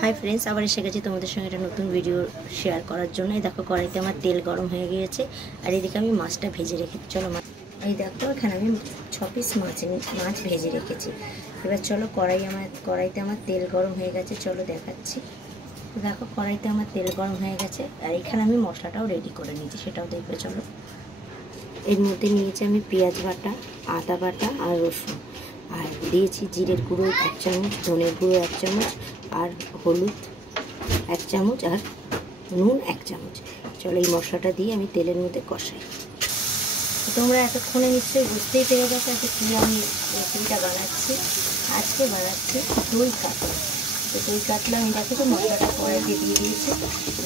Hi friends आबार एसे गेছি তোমাদের সঙ্গে একটা নতুন ভিডিও শেয়ার করার জন্য। এই দেখো কড়াইতে আমার তেল গরম হয়ে গিয়েছে আর এদিকে আমি মাছটা ভেজে রেখেছি। চলো এই দেখো এখানে আমি 6 পিস মাছ ভেজে রেখেছি। এবার চলো কড়াইতে আমার তেল গরম হয়ে গেছে, চলো দেখাচ্ছি। দেখো কড়াইতে আমার তেল গরম হয়ে গেছে আর এখানে আমি মশলাটাও রেডি করে নিয়েছি, সেটাও দেখবে চলো। এর মধ্যে নিয়েছি আমি পেঁয়াজ বাটা, আদা বাটা আর রসুন, আর দিয়েছি জিরের গুঁড়ো 1 চামচ, ধনের গুঁড়ো 1 চামচ, আর হলুদ 1 চামচ, আর নুন 1 চামচ। চলো এই মশলাটা দিয়ে আমি তেলের মধ্যে কষাই। তোমরা এতক্ষণে নিশ্চয়ই বুঝতেই পেরে গেছো যে কী আমি রেসিপিটা বানাচ্ছি। আজকে বানাচ্ছি দই কাতলা। তো দই কাতলা আমি দেখো তো মশলাটা পরে দিয়ে দিয়েছি।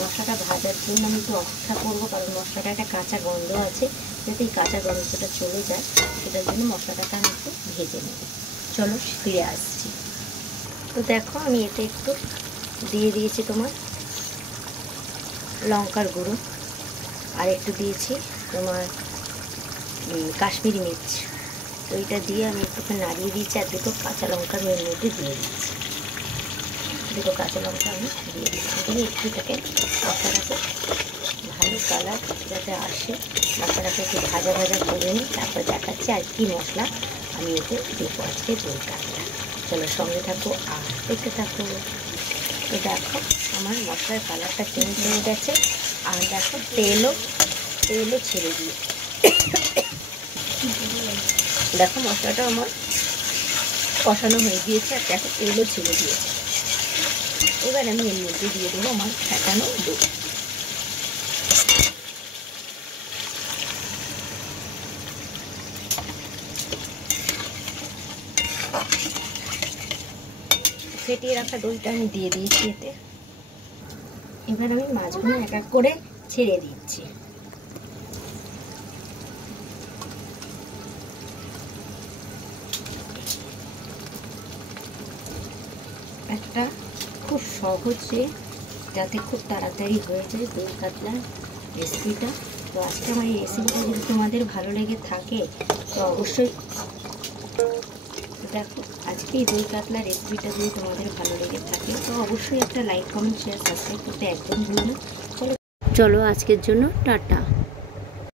মশলাটা ভাজার জন্য আমি একটু অপেক্ষা করবো, কারণ মশলাটা একটা কাঁচা গন্ধ আছে, যাতে এই কাঁচা গন্ধটা চলে যায় সেটার জন্য মশলাটাকে আমি একটু ভেজে নেব। চলো ফিরে আসছি। তো দেখো আমি এতে একটু দিয়ে দিয়েছি তোমার লঙ্কার গুঁড়ো, আর একটু দিয়েছি তোমার কাশ্মীরি মির্চ। তো এইটা দিয়ে আমি একটু নাড়িয়ে দিয়েছি, আর দুটো কাঁচা লঙ্কা আমি এর মধ্যে দিয়ে দিচ্ছি। দুটো কাঁচা লঙ্কা আমি দিয়ে দিচ্ছি। দিয়ে একটু থেকে মশলাটাকে ভালো কালার যাতে আসে, মশলাটাকে একটু ভাজা ভাজা করে নিই, তারপর দেখাচ্ছি আর কি মশলা আমি এতে দেবো আজকে দই কাতলা। চলো সঙ্গে থাকো আর দেখতে থাকো। তো দেখো আমার মশলার কালারটা চেঞ্জ হয়ে গেছে, আর দেখো তেলও ছেড়ে দিয়ে দেখো মশলাটা আমার কষানো হয়ে গিয়েছে, আর দেখো তেলও ছেড়ে দিয়েছে। এবার আমি এর মধ্যে দিয়ে দেবো আমার ফেটানো দই। ফেটিয়ে রাখা দইটা আমি দিয়ে দিয়েছি এতে। এবার আমি মাছগুলো এক এক করে ছেড়ে দিচ্ছি। একটা খুব সহজে যাতে খুব তাড়াতাড়ি হয়ে যায় দই কাতলার রেসিপিটা। তো আজকে আমার এই রেসিপিটা যদি তোমাদের ভালো লেগে থাকে তো অবশ্যই দেখো, আজকে এই দই কাতলা রেসিপিটা যদি তোমাদের ভালো লেগে থাকে তো অবশ্যই একটা লাইক, কমেন্ট, শেয়ার, সাবস্ক্রাইব করতে একদম ভুলো না। চলো আজকের জন্য টাটা।